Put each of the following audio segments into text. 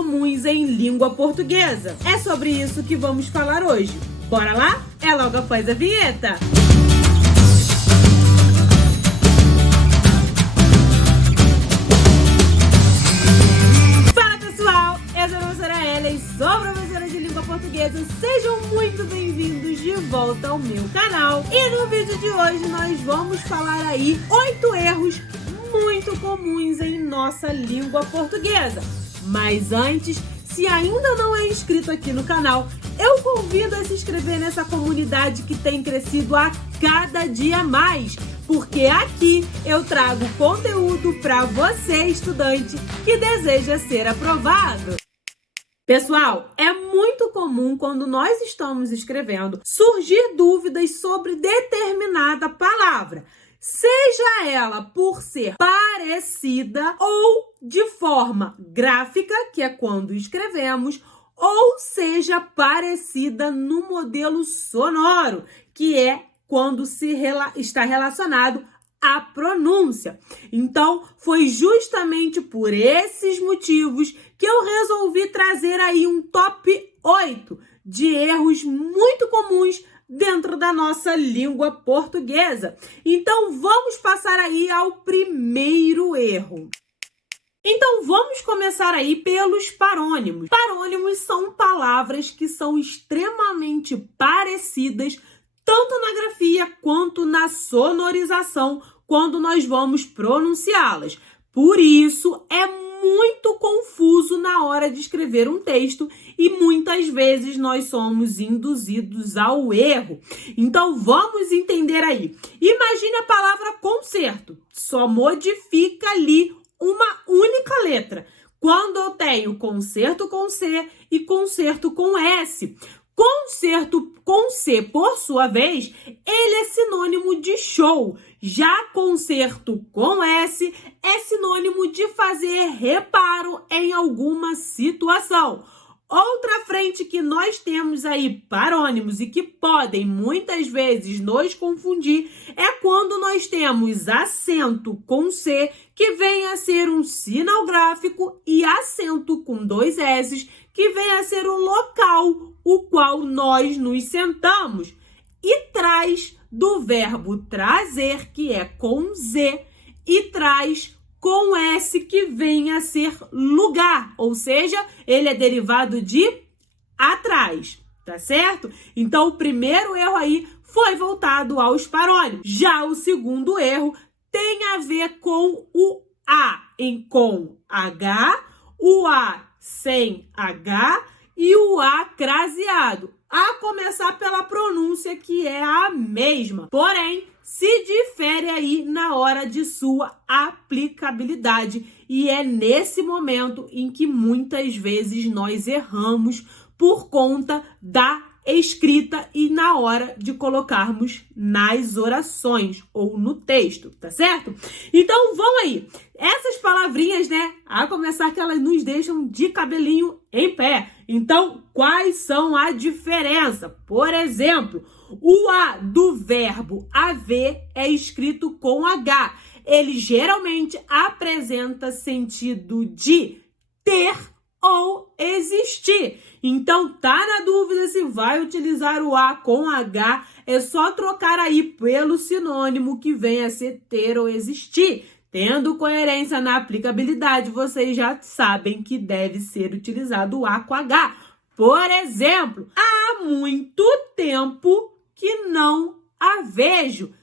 comuns em língua portuguesa. É sobre isso que vamos falar hoje. Bora lá? É logo após a vinheta. Fala pessoal, eu sou a professora Ellen, sou professora de língua portuguesa. Sejam muito bem-vindos de volta ao meu canal. E no vídeo de hoje nós vamos falar aí 8 erros muito comuns em nossa língua portuguesa. Mas antes, se ainda não é inscrito aqui no canal, eu convido a se inscrever nessa comunidade que tem crescido a cada dia mais, porque aqui eu trago conteúdo para você, estudante, que deseja ser aprovado. Pessoal, é muito comum quando nós estamos escrevendo surgir dúvidas sobre determinada palavra, seja ela por ser parecida ou de forma gráfica, que é quando escrevemos, ou seja parecida no modelo sonoro, que é quando está relacionado à pronúncia. Então, foi justamente por esses motivos que eu resolvi trazer aí um top 8 de erros muito comuns dentro da nossa língua portuguesa. Então, vamos passar aí ao primeiro erro. Então, vamos começar aí pelos parônimos. Parônimos são palavras que são extremamente parecidas, tanto na grafia quanto na sonorização, quando nós vamos pronunciá-las. Por isso, é muito confuso na hora de escrever um texto e muitas vezes nós somos induzidos ao erro. Então, vamos entender aí. Imagine a palavra concerto. Só modifica ali uma única letra. Quando eu tenho concerto com C e concerto com S. Concerto com C, por sua vez, ele é sinônimo de show. Já concerto com S é sinônimo de fazer reparo em alguma situação. Outra frente que nós temos aí parônimos e que podem muitas vezes nos confundir é quando nós temos acento com C, que vem a ser um sinal gráfico, e acento com 2 S, que vem a ser o local o qual nós nos sentamos, e traz do verbo trazer, que é com Z, e traz com S, que vem a ser lugar, ou seja, ele é derivado de atrás, tá certo? Então, o primeiro erro aí foi voltado aos parônimos. Já o segundo erro tem a ver com o A em com H, o A sem H e o A craseado, a começar pela pronúncia, que é a mesma, porém se difere aí na hora de sua aplicabilidade, e é nesse momento em que muitas vezes nós erramos por conta da escrita e na hora de colocarmos nas orações ou no texto, tá certo? Então, vamos aí. Essas palavrinhas, né, a começar que elas nos deixam de cabelinho em pé. Então, quais são a diferença? Por exemplo, o A do verbo haver é escrito com H. Ele geralmente apresenta sentido de ter ou existir. Então, tá na dúvida se vai utilizar o A com H, é só trocar aí pelo sinônimo que vem a ser ter ou existir. Tendo coerência na aplicabilidade, vocês já sabem que deve ser utilizado o A com H. Por exemplo, há muito tempo que não a vejo.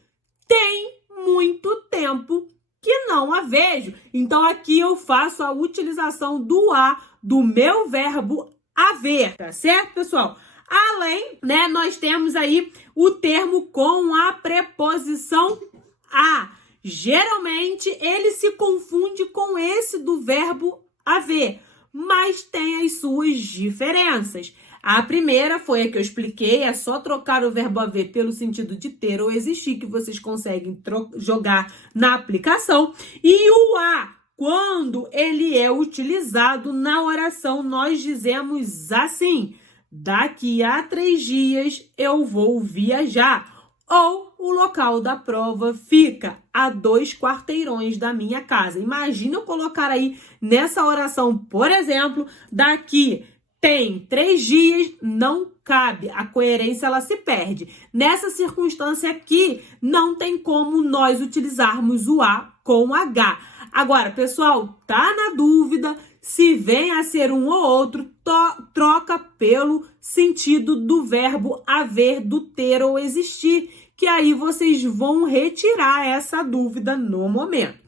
Tem muito tempo que não a vejo. Então, aqui eu faço a utilização do A do meu verbo haver, tá certo, pessoal? Além, né, nós temos aí o termo com a preposição a. Geralmente, ele se confunde com esse do verbo haver, mas tem as suas diferenças. A primeira foi a que eu expliquei, é só trocar o verbo haver pelo sentido de ter ou existir, que vocês conseguem jogar na aplicação. E o a, quando ele é utilizado na oração, nós dizemos assim: daqui a 3 dias eu vou viajar. Ou o local da prova fica a 2 quarteirões da minha casa. Imagina eu colocar aí nessa oração, por exemplo, daqui tem 3 dias, não cabe. A coerência, ela se perde. Nessa circunstância aqui, não tem como nós utilizarmos o A com H. Agora, pessoal, tá na dúvida? Se vem a ser um ou outro, troca pelo sentido do verbo haver, do ter ou existir, que aí vocês vão retirar essa dúvida no momento.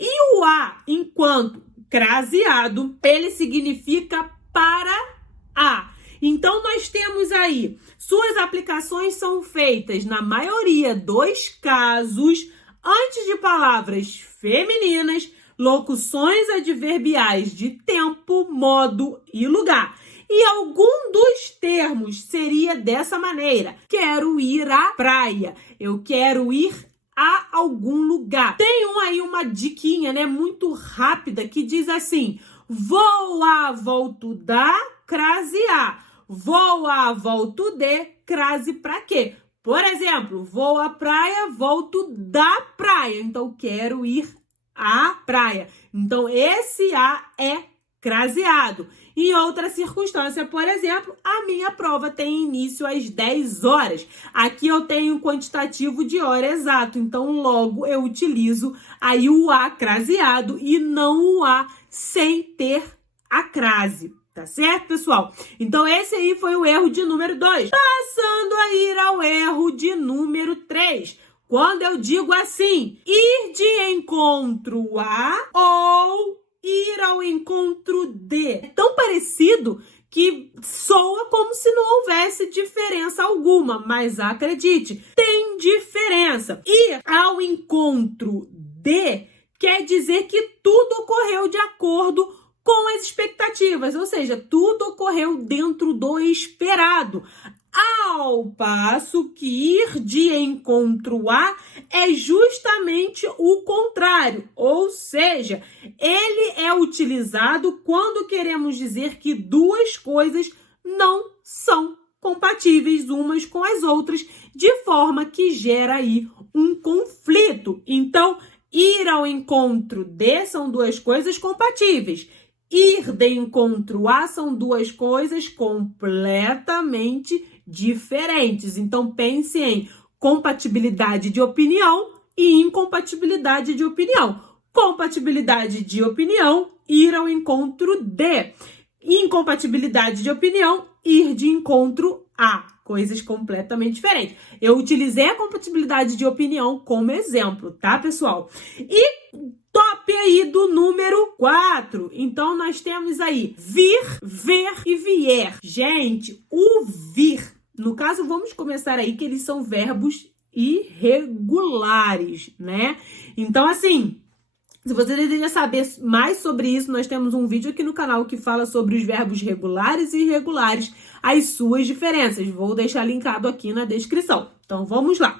E o A, enquanto craseado, ele significa para a. Então, nós temos aí, suas aplicações são feitas, na maioria dos casos, antes de palavras femininas, locuções adverbiais de tempo, modo e lugar. E algum dos termos seria dessa maneira. Quero ir à praia. Eu quero ir a algum lugar. Tem aí uma diquinha, né, muito rápida, que diz assim: vou a, volto da, crase a. Vou a, volto de, crase pra quê? Por exemplo, vou à praia, volto da praia. Então, quero ir à praia. Então, esse a é craseado. Em outra circunstância, por exemplo, a minha prova tem início às 10 horas. Aqui eu tenho um quantitativo de hora exato, então logo eu utilizo aí o A craseado e não o A sem ter a crase. Tá certo, pessoal? Então esse aí foi o erro de número 2. Passando a ir ao erro de número 3. Quando eu digo assim, ir de encontro a ou ir ao encontro de. É tão parecido que soa como se não houvesse diferença alguma, mas acredite, tem diferença. Ir ao encontro de quer dizer que tudo ocorreu de acordo com as expectativas, ou seja, tudo ocorreu dentro do esperado. Ao passo que ir de encontro a é justamente o contrário, ou seja, ele é utilizado quando queremos dizer que duas coisas não são compatíveis umas com as outras, de forma que gera aí um conflito. Então, ir ao encontro de são duas coisas compatíveis. Ir de encontro a são duas coisas completamente diferentes. Então, pense em compatibilidade de opinião e incompatibilidade de opinião. Compatibilidade de opinião, ir ao encontro de. Incompatibilidade de opinião, ir de encontro a. Coisas completamente diferentes. Eu utilizei a compatibilidade de opinião como exemplo, tá, pessoal? E top aí do número 4. Então, nós temos aí vir, ver e vier. Gente, o vir, no caso, vamos começar aí que eles são verbos irregulares, né? Então, assim, se você deseja saber mais sobre isso, nós temos um vídeo aqui no canal que fala sobre os verbos regulares e irregulares, as suas diferenças. Vou deixar linkado aqui na descrição. Então, vamos lá.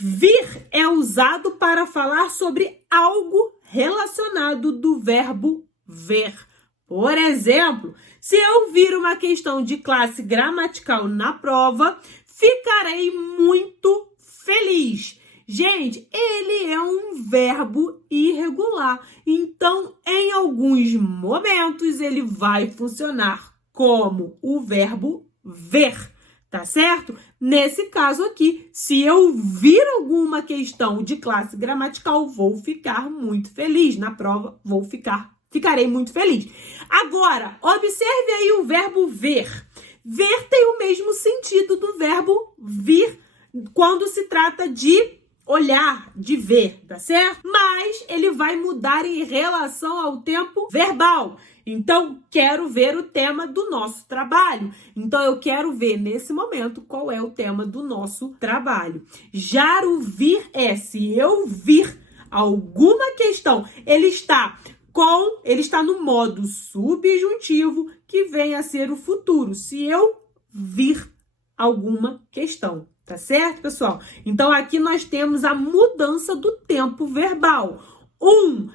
Vir é usado para falar sobre algo relacionado do verbo ver. Por exemplo, se eu vir uma questão de classe gramatical na prova, ficarei muito feliz. Gente, ele é um verbo irregular. Então, em alguns momentos, ele vai funcionar como o verbo ver, tá certo? Nesse caso aqui, se eu vir alguma questão de classe gramatical, vou ficar muito feliz. Na prova, ficarei muito feliz. Agora, observe aí o verbo ver. Ver tem o mesmo sentido do verbo vir quando se trata de olhar, de ver, tá certo? Mas ele vai mudar em relação ao tempo verbal. Então, quero ver o tema do nosso trabalho. Então, eu quero ver, nesse momento, qual é o tema do nosso trabalho. Já o vir é, se eu vir alguma questão, ele está no modo subjuntivo, que vem a ser o futuro. Se eu vir alguma questão. Tá certo, pessoal? Então, aqui nós temos a mudança do tempo verbal. Um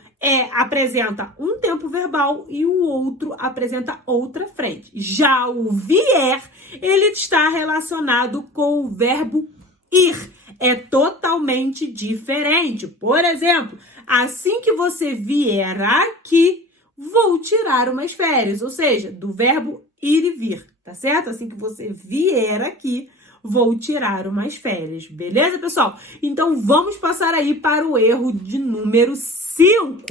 apresenta um tempo verbal e o outro apresenta outra frente. Já o vier, ele está relacionado com o verbo ir. é totalmente diferente. Por exemplo, assim que você vier aqui, vou tirar umas férias. Ou seja, do verbo ir e vir, tá certo? Assim que você vier aqui, vou tirar umas férias. Beleza, pessoal? Então, vamos passar aí para o erro de número 5.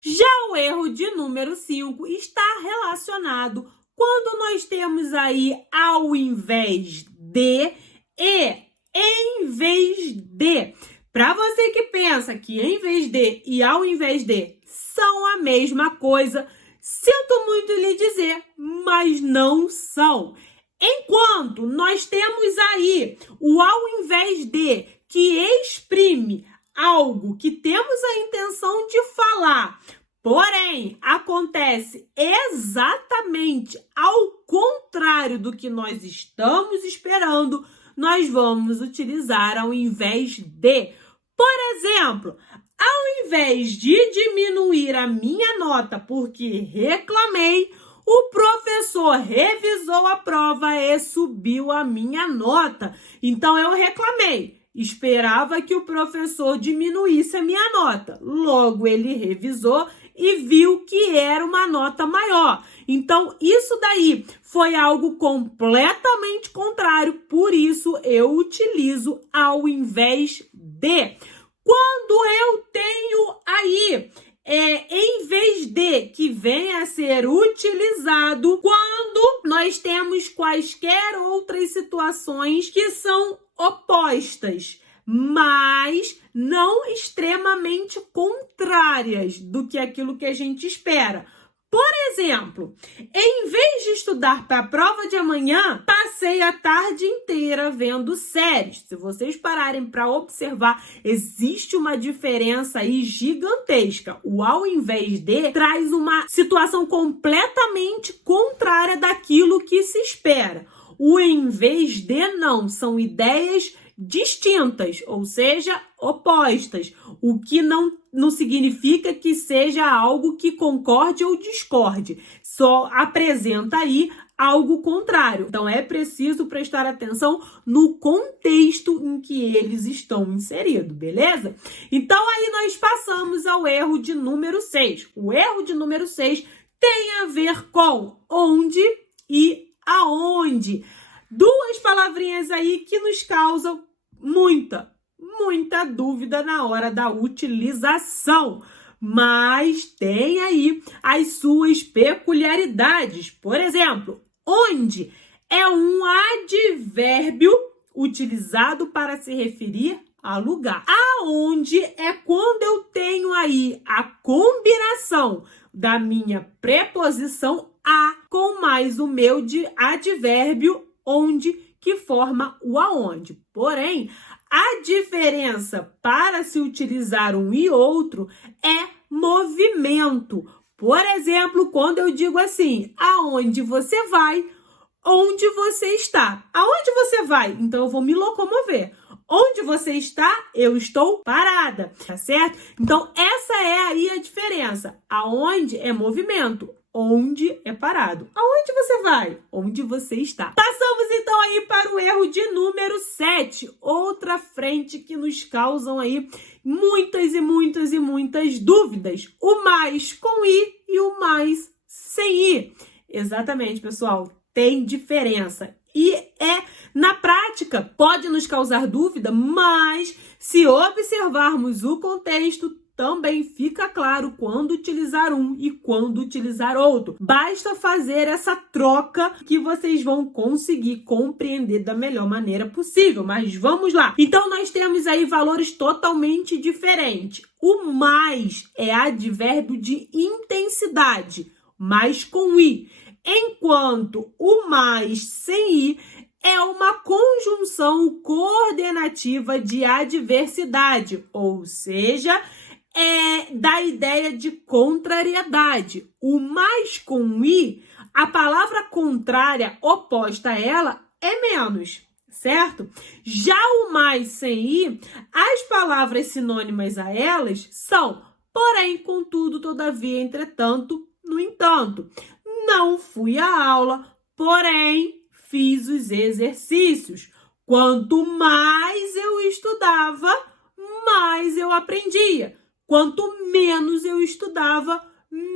Já o erro de número 5 está relacionado quando nós temos aí ao invés de e em vez de. Para você que pensa que em vez de e ao invés de são a mesma coisa, sinto muito lhe dizer, mas não são. Enquanto nós temos aí o ao invés de, que exprime algo que temos a intenção de falar, porém acontece exatamente ao contrário do que nós estamos esperando, nós vamos utilizar ao invés de. Por exemplo, ao invés de diminuir a minha nota porque reclamei, o professor revisou a prova e subiu a minha nota. Então, eu reclamei. Esperava que o professor diminuísse a minha nota. Logo, ele revisou e viu que era uma nota maior. Então, isso daí foi algo completamente contrário. Por isso, eu utilizo ao invés de. Quando eu tenho aí em vez de, que vem a ser utilizado quando nós temos quaisquer outras situações que são opostas, mas não extremamente contrárias do que aquilo que a gente espera. Por exemplo, em vez de estudar para a prova de amanhã, passei a tarde inteira vendo séries. Se vocês pararem para observar, existe uma diferença aí gigantesca. O ao invés de traz uma situação completamente contrária daquilo que se espera. O em vez de não, são ideias distintas, ou seja, opostas, o que não significa que seja algo que concorde ou discorde, só apresenta aí algo contrário. Então, é preciso prestar atenção no contexto em que eles estão inseridos, beleza? Então, aí nós passamos ao erro de número 6. O erro de número 6 tem a ver com onde e aonde. Duas palavrinhas aí que nos causam muita dúvida na hora da utilização. Mas tem aí as suas peculiaridades. Por exemplo, onde é um advérbio utilizado para se referir a lugar. Aonde é quando eu tenho aí a combinação da minha preposição a com mais o meu advérbio onde, que forma o aonde. Porém, a diferença para se utilizar um e outro é movimento. Por exemplo, quando eu digo assim, aonde você vai, onde você está. Aonde você vai? Então, eu vou me locomover. Onde você está, eu estou parada, tá certo? Então, essa é aí a diferença. Aonde é movimento, onde é parado. Aonde você vai? Onde você está. Passamos então aí para o erro de número 7. Outra frente que nos causam aí muitas dúvidas. O mais com i e o mais sem i. Exatamente, pessoal. Tem diferença. E na prática, pode nos causar dúvida, mas se observarmos o contexto, também fica claro quando utilizar um e quando utilizar outro. Basta fazer essa troca que vocês vão conseguir compreender da melhor maneira possível. Mas vamos lá. Então, nós temos aí valores totalmente diferentes. O mais é advérbio de intensidade, mais com i. Enquanto o mais sem i é uma conjunção coordenativa de adversidade, ou seja, da ideia de contrariedade. O mais com i, a palavra contrária oposta a ela é menos, certo? Já o mais sem i, as palavras sinônimas a elas são porém, contudo, todavia, entretanto, no entanto. Não fui à aula, porém, fiz os exercícios. Quanto mais eu estudava, mais eu aprendia. Quanto menos eu estudava,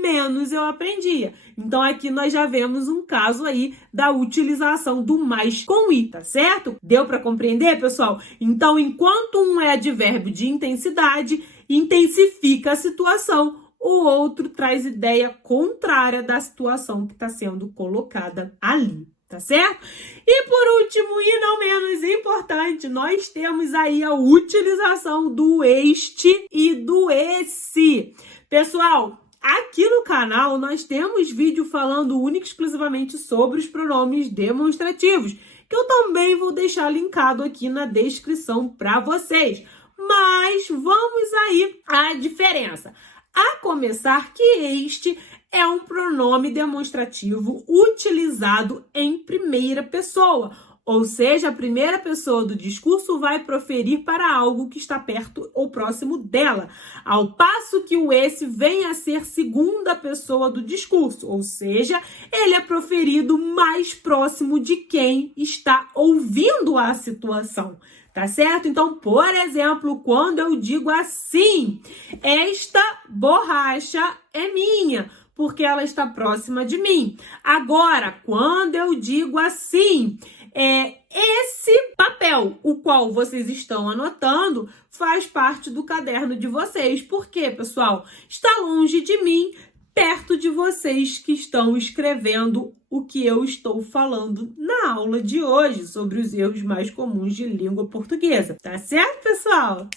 menos eu aprendia. Então aqui nós já vemos um caso aí da utilização do mais com i, tá certo? Deu para compreender, pessoal? Então, enquanto um é advérbio de intensidade, intensifica a situação, o outro traz ideia contrária da situação que está sendo colocada ali. Tá certo? E por último, e não menos importante, nós temos aí a utilização do este e do esse. Pessoal, aqui no canal nós temos vídeo falando única e exclusivamente sobre os pronomes demonstrativos, que eu também vou deixar linkado aqui na descrição para vocês. Mas vamos aí à diferença. A começar que este é um pronome demonstrativo utilizado em primeira pessoa, ou seja, a primeira pessoa do discurso vai proferir para algo que está perto ou próximo dela, ao passo que o esse vem a ser segunda pessoa do discurso, ou seja, ele é proferido mais próximo de quem está ouvindo a situação. Tá certo? Então, por exemplo, quando eu digo assim, esta borracha é minha, porque ela está próxima de mim. Agora, quando eu digo assim, esse papel, o qual vocês estão anotando, faz parte do caderno de vocês. Por quê, pessoal? Está longe de mim, perto de vocês que estão escrevendo o que eu estou falando na aula de hoje sobre os erros mais comuns de língua portuguesa. Tá certo, pessoal?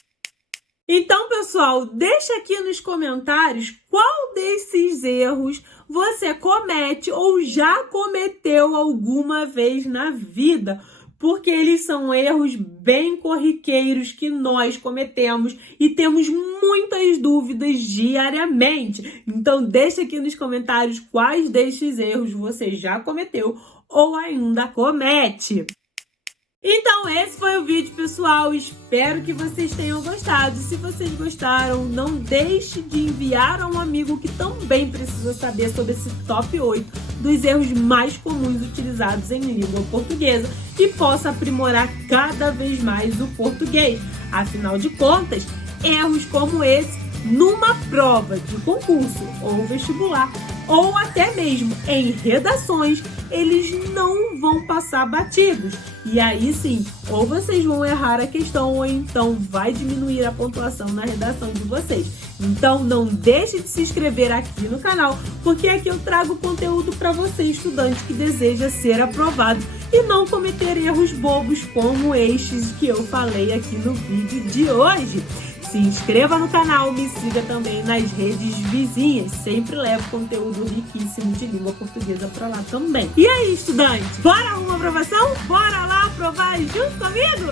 Então, pessoal, deixa aqui nos comentários qual desses erros você comete ou já cometeu alguma vez na vida, porque eles são erros bem corriqueiros que nós cometemos e temos muitas dúvidas diariamente. Então, deixa aqui nos comentários quais destes erros você já cometeu ou ainda comete. Então, esse foi o vídeo, pessoal. Espero que vocês tenham gostado. Se vocês gostaram, não deixe de enviar a um amigo que também precisa saber sobre esse top 8 dos erros mais comuns utilizados em língua portuguesa e possa aprimorar cada vez mais o português. Afinal de contas, erros como esse, numa prova de concurso ou vestibular, ou até mesmo em redações, eles não vão passar batidos. E aí sim, ou vocês vão errar a questão, ou então vai diminuir a pontuação na redação de vocês. Então não deixe de se inscrever aqui no canal, porque aqui eu trago conteúdo para você, estudante que deseja ser aprovado e não cometer erros bobos como estes que eu falei aqui no vídeo de hoje. Se inscreva no canal, me siga também nas redes vizinhas. Sempre levo conteúdo riquíssimo de língua portuguesa pra lá também. E aí, estudante? Bora uma aprovação? Bora lá aprovar junto comigo?